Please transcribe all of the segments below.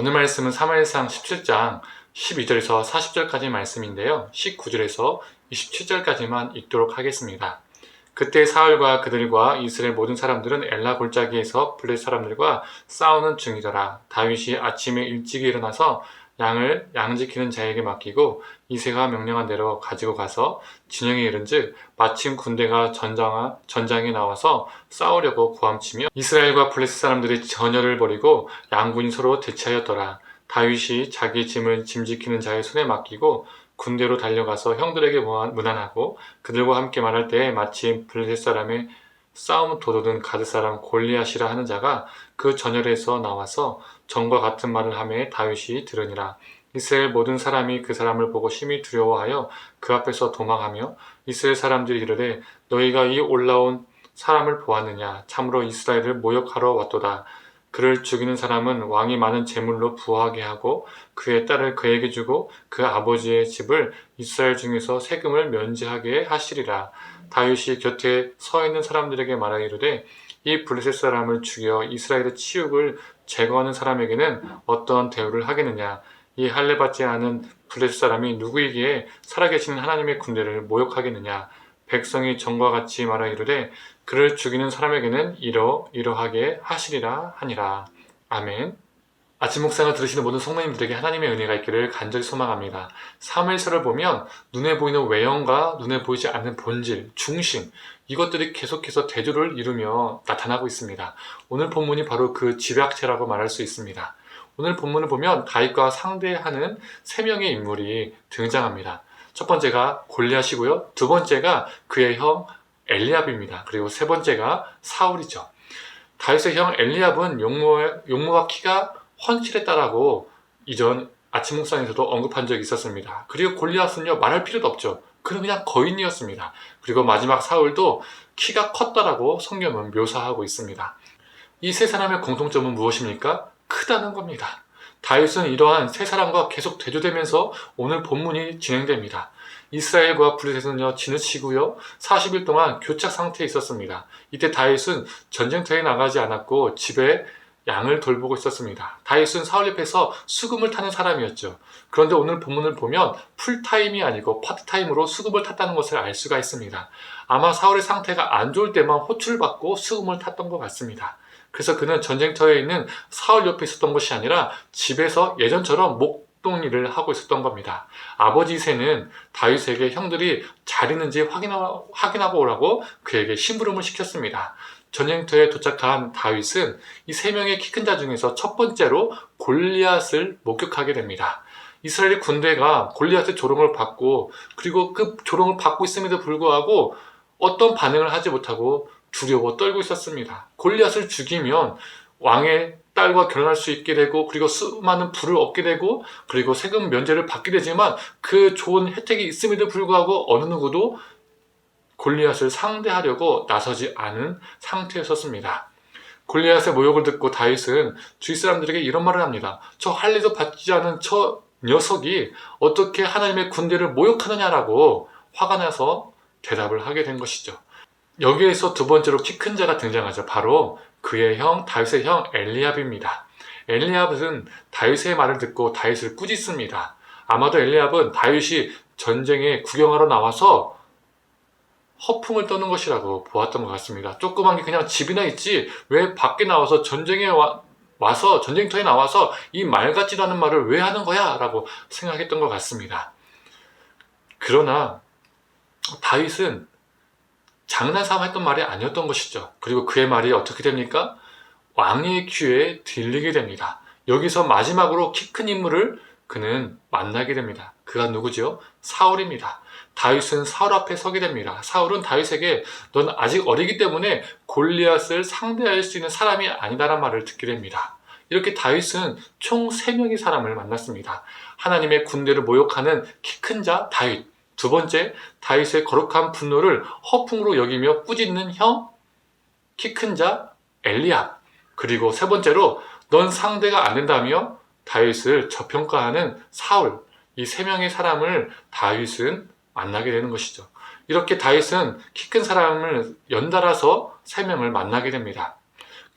오늘 말씀은 사무엘상 17장 12절에서 40절까지 말씀인데요. 19절에서 27절까지만 읽도록 하겠습니다. 그때 사울과 그들과 이스라엘 모든 사람들은 엘라 골짜기에서 블레셋 사람들과 싸우는 중이더라. 다윗이 아침에 일찍 일어나서 양을 양지키는 자에게 맡기고 이새가 명령한 대로 가지고 가서 진영에 이른즉 마침 군대가 전장에 나와서 싸우려고 고함치며 이스라엘과 블레셋 사람들이 전열을 벌이고 양군이 서로 대치하였더라. 다윗이 자기 짐을 짐지키는 자의 손에 맡기고 군대로 달려가서 형들에게 문안하고 그들과 함께 말할 때에 마침 블레셋 사람의 싸움 도둑은 가드 사람 골리앗이라 하는 자가 그 전열에서 나와서 전과 같은 말을 하매 다윗이 들으니라. 이스라엘 모든 사람이 그 사람을 보고 심히 두려워하여 그 앞에서 도망하며 이스라엘 사람들이 이르되 너희가 이 올라온 사람을 보았느냐? 참으로 이스라엘을 모욕하러 왔도다. 그를 죽이는 사람은 왕이 많은 재물로 부하게 하고 그의 딸을 그에게 주고 그 아버지의 집을 이스라엘 중에서 세금을 면제하게 하시리라. 다윗이 곁에 서 있는 사람들에게 말하여 이르되 이 블레셋 사람을 죽여 이스라엘의 치욕을 제거하는 사람에게는 어떤 대우를 하겠느냐? 이 할례받지 않은 블레셋 사람이 누구이기에 살아계시는 하나님의 군대를 모욕하겠느냐? 백성이 전과 같이 말하여 이르되 그를 죽이는 사람에게는 이러하게 하시리라 하니라. 아멘. 아침 묵상을 들으시는 모든 성도님들에게 하나님의 은혜가 있기를 간절히 소망합니다. 사무엘서를 보면 눈에 보이는 외형과 눈에 보이지 않는 본질, 중심, 이것들이 계속해서 대조를 이루며 나타나고 있습니다. 오늘 본문이 바로 그 집약체라고 말할 수 있습니다. 오늘 본문을 보면 다윗과 상대하는 세 명의 인물이 등장합니다. 첫 번째가 골리앗이고요. 두 번째가 그의 형 엘리압입니다. 그리고 세 번째가 사울이죠. 다윗의 형 엘리압은 용모와 키가 헌칠했다라고 이전 아침 묵상에서도 언급한 적이 있었습니다. 그리고 골리앗은요, 말할 필요도 없죠. 그는 그냥 거인이었습니다. 그리고 마지막 사울도 키가 컸다라고 성경은 묘사하고 있습니다. 이 세 사람의 공통점은 무엇입니까? 크다는 겁니다. 다윗은 이러한 세 사람과 계속 대조되면서 오늘 본문이 진행됩니다. 이스라엘과 블레셋은요 지느치고요 40일 동안 교착 상태에 있었습니다. 이때 다윗은 전쟁터에 나가지 않았고 집에 양을 돌보고 있었습니다. 다윗은 사울 옆에서 수금을 타는 사람이었죠. 그런데 오늘 본문을 보면 풀타임이 아니고 파트타임으로 수금을 탔다는 것을 알 수가 있습니다. 아마 사울의 상태가 안 좋을 때만 호출을 받고 수금을 탔던 것 같습니다. 그래서 그는 전쟁터에 있는 사울 옆에 있었던 것이 아니라 집에서 예전처럼 목동일을 하고 있었던 겁니다. 아버지 이새는 다윗에게 형들이 잘 있는지 확인하고 오라고 그에게 심부름을 시켰습니다. 전쟁터에 도착한 다윗은 이 세 명의 키 큰 자 중에서 첫 번째로 골리앗을 목격하게 됩니다. 이스라엘 군대가 골리앗의 조롱을 받고 그리고 그 조롱을 받고 있음에도 불구하고 어떤 반응을 하지 못하고 두려워 떨고 있었습니다. 골리앗을 죽이면 왕의 딸과 결혼할 수 있게 되고 그리고 수많은 부를 얻게 되고 그리고 세금 면제를 받게 되지만 그 좋은 혜택이 있음에도 불구하고 어느 누구도 골리앗을 상대하려고 나서지 않은 상태였었습니다. 골리앗의 모욕을 듣고 다윗은 주위 사람들에게 이런 말을 합니다. 저 할례도 받지 않은 저 녀석이 어떻게 하나님의 군대를 모욕하느냐라고 화가 나서 대답을 하게 된 것이죠. 여기에서 두 번째로 키 큰 자가 등장하죠. 바로 그의 형, 다윗의 형 엘리압입니다. 엘리압은 다윗의 말을 듣고 다윗을 꾸짖습니다. 아마도 엘리압은 다윗이 전쟁에 구경하러 나와서 허풍을 떠는 것이라고 보았던 것 같습니다. 조그만 게 그냥 집이나 있지 왜 밖에 나와서 와서 전쟁터에 나와서 이 말 같지도 않은 말을 왜 하는 거야? 라고 생각했던 것 같습니다. 그러나 다윗은 장난삼아 했던 말이 아니었던 것이죠. 그리고 그의 말이 어떻게 됩니까? 왕의 귀에 들리게 됩니다. 여기서 마지막으로 키 큰 인물을 그는 만나게 됩니다. 그가 누구죠? 사울입니다. 다윗은 사울 앞에 서게 됩니다. 사울은 다윗에게 넌 아직 어리기 때문에 골리앗을 상대할 수 있는 사람이 아니다라는 말을 듣게 됩니다. 이렇게 다윗은 총 3명의 사람을 만났습니다. 하나님의 군대를 모욕하는 키 큰 자 다윗, 두 번째, 다윗의 거룩한 분노를 허풍으로 여기며 꾸짖는 형, 키 큰 자 엘리압, 그리고 세 번째로 넌 상대가 안 된다며 다윗을 저평가하는 사울, 이 3명의 사람을 다윗은 만나게 되는 것이죠. 이렇게 다윗은 키 큰 사람을 연달아서 3명을 만나게 됩니다.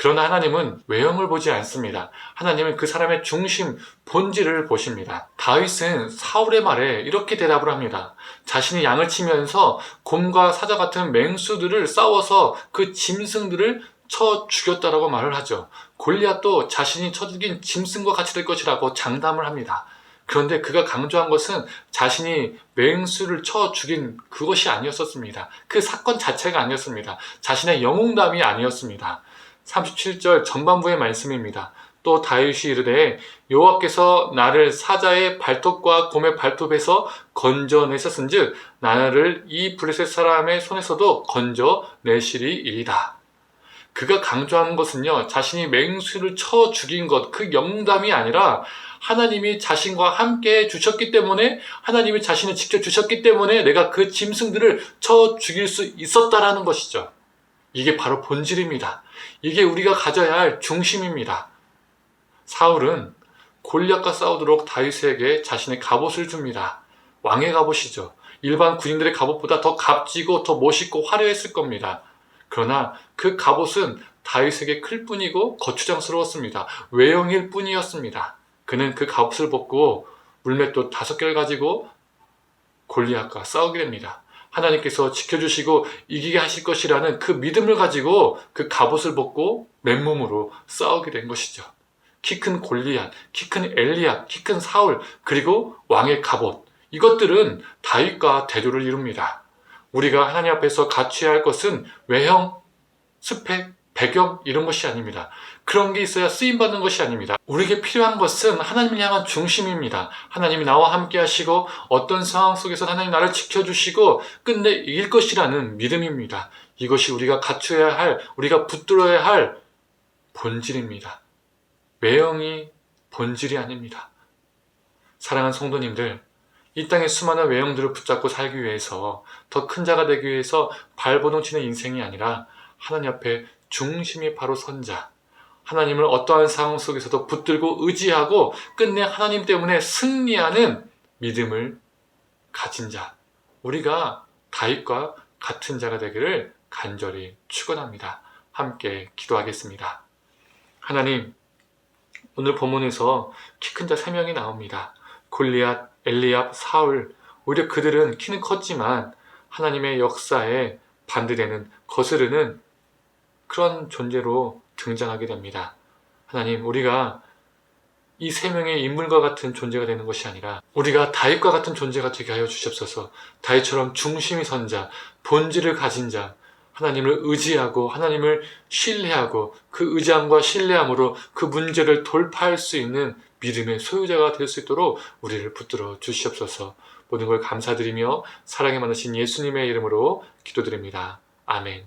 그러나 하나님은 외형을 보지 않습니다. 하나님은 그 사람의 중심, 본질을 보십니다. 다윗은 사울의 말에 이렇게 대답을 합니다. 자신이 양을 치면서 곰과 사자 같은 맹수들을 싸워서 그 짐승들을 쳐 죽였다라고 말을 하죠. 골리앗도 자신이 쳐 죽인 짐승과 같이 될 것이라고 장담을 합니다. 그런데 그가 강조한 것은 자신이 맹수를 쳐 죽인 그것이 아니었습니다. 그 사건 자체가 아니었습니다. 자신의 영웅담이 아니었습니다. 37절 전반부의 말씀입니다. 또 다윗이 이르되 여호와께서 나를 사자의 발톱과 곰의 발톱에서 건져내셨은즉 나를 이 블레셋 사람의 손에서도 건져내시리이다. 그가 강조하는 것은요, 자신이 맹수를 쳐 죽인 것, 그 영웅담이 아니라 하나님이 자신과 함께 주셨기 때문에, 하나님이 자신을 지켜주셨기 때문에 내가 그 짐승들을 쳐 죽일 수 있었다라는 것이죠. 이게 바로 본질입니다. 이게 우리가 가져야 할 중심입니다. 사울은 골리앗과 싸우도록 다윗에게 자신의 갑옷을 줍니다. 왕의 갑옷이죠. 일반 군인들의 갑옷보다 더 값지고 더 멋있고 화려했을 겁니다. 그러나 그 갑옷은 다윗에게 클 뿐이고 거추장스러웠습니다. 외형일 뿐이었습니다. 그는 그 갑옷을 벗고 물맷돌 5개를 가지고 골리앗과 싸우게 됩니다. 하나님께서 지켜주시고 이기게 하실 것이라는 그 믿음을 가지고 그 갑옷을 벗고 맨몸으로 싸우게 된 것이죠. 키 큰 골리앗, 키 큰 엘리압, 키 큰 사울, 그리고 왕의 갑옷, 이것들은 다윗과 대조를 이룹니다. 우리가 하나님 앞에서 갖춰야 할 것은 외형, 스펙, 배경 이런 것이 아닙니다. 그런 게 있어야 쓰임받는 것이 아닙니다. 우리에게 필요한 것은 하나님을 향한 중심입니다. 하나님이 나와 함께 하시고 어떤 상황 속에서 하나님 나를 지켜주시고 끝내 이길 것이라는 믿음입니다. 이것이 우리가 갖춰야 할, 우리가 붙들어야 할 본질입니다. 외형이 본질이 아닙니다. 사랑하는 성도님들, 이 땅의 수많은 외형들을 붙잡고 살기 위해서, 더 큰 자가 되기 위해서 발버둥 치는 인생이 아니라 하나님 앞에 중심이 바로 선 자, 하나님을 어떠한 상황 속에서도 붙들고 의지하고 끝내 하나님 때문에 승리하는 믿음을 가진 자, 우리가 다윗과 같은 자가 되기를 간절히 축원합니다. 함께 기도하겠습니다. 하나님, 오늘 본문에서 키 큰 자 3명이 나옵니다. 골리앗, 엘리압, 사울. 오히려 그들은 키는 컸지만 하나님의 역사에 반대되는, 거스르는 그런 존재로 등장하게 됩니다. 하나님, 우리가 이 3명의 인물과 같은 존재가 되는 것이 아니라 우리가 다윗과 같은 존재가 되게 하여 주시옵소서. 다윗처럼 중심이 선 자, 본질을 가진 자, 하나님을 의지하고 하나님을 신뢰하고 그 의지함과 신뢰함으로 그 문제를 돌파할 수 있는 믿음의 소유자가 될 수 있도록 우리를 붙들어 주시옵소서. 모든 걸 감사드리며 사랑에 많으신 예수님의 이름으로 기도드립니다. 아멘.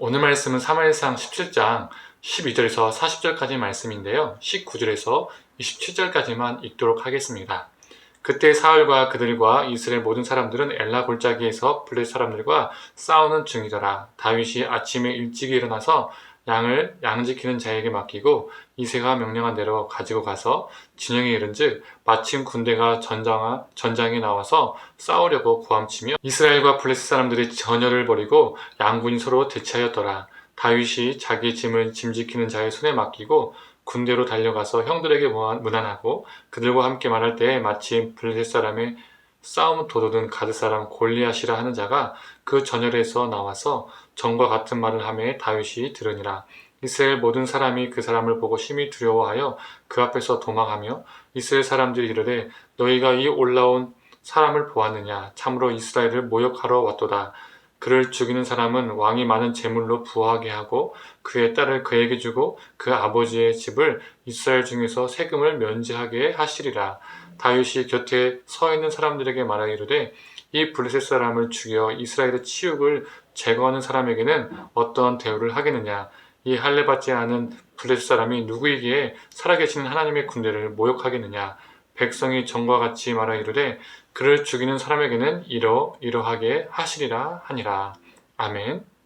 오늘 말씀은 사무엘상 17장 12절에서 40절까지 말씀인데요. 19절에서 27절까지만 읽도록 하겠습니다. 그때 사울과 그들과 이스라엘 모든 사람들은 엘라 골짜기에서 블레셋 사람들과 싸우는 중이더라. 다윗이 아침에 일찍 일어나서 양을 양지키는 자에게 맡기고 이새가 명령한 대로 가지고 가서 진영에 이른즉 마침 군대가 전장에 나와서 싸우려고 고함치며 이스라엘과 블레셋 사람들이 전열을 벌이고 양군이 서로 대치하였더라. 다윗이 자기 짐을 짐지키는 자의 손에 맡기고 군대로 달려가서 형들에게 문안하고 그들과 함께 말할 때에 마침 블레셋 사람의 싸움 도둑은 가드 사람 골리앗이라 하는 자가 그 전열에서 나와서 전과 같은 말을 하매 다윗이 들으니라. 이스라엘 모든 사람이 그 사람을 보고 심히 두려워하여 그 앞에서 도망하며 이스라엘 사람들이 이르되 너희가 이 올라온 사람을 보았느냐? 참으로 이스라엘을 모욕하러 왔도다. 그를 죽이는 사람은 왕이 많은 재물로 부하게 하고 그의 딸을 그에게 주고 그 아버지의 집을 이스라엘 중에서 세금을 면제하게 하시리라. 다윗이 곁에 서 있는 사람들에게 말하기로되 이 블레셋 사람을 죽여 이스라엘의 치욕을 제거하는 사람에게는 어떠한 대우를 하겠느냐. 이 할례 받지 않은 블레셋 사람이 누구이기에 살아계신 하나님의 군대를 모욕하겠느냐. 백성이 전과 같이 말하기로되 그를 죽이는 사람에게는 이러이러하게 하시리라 하니라. 아멘.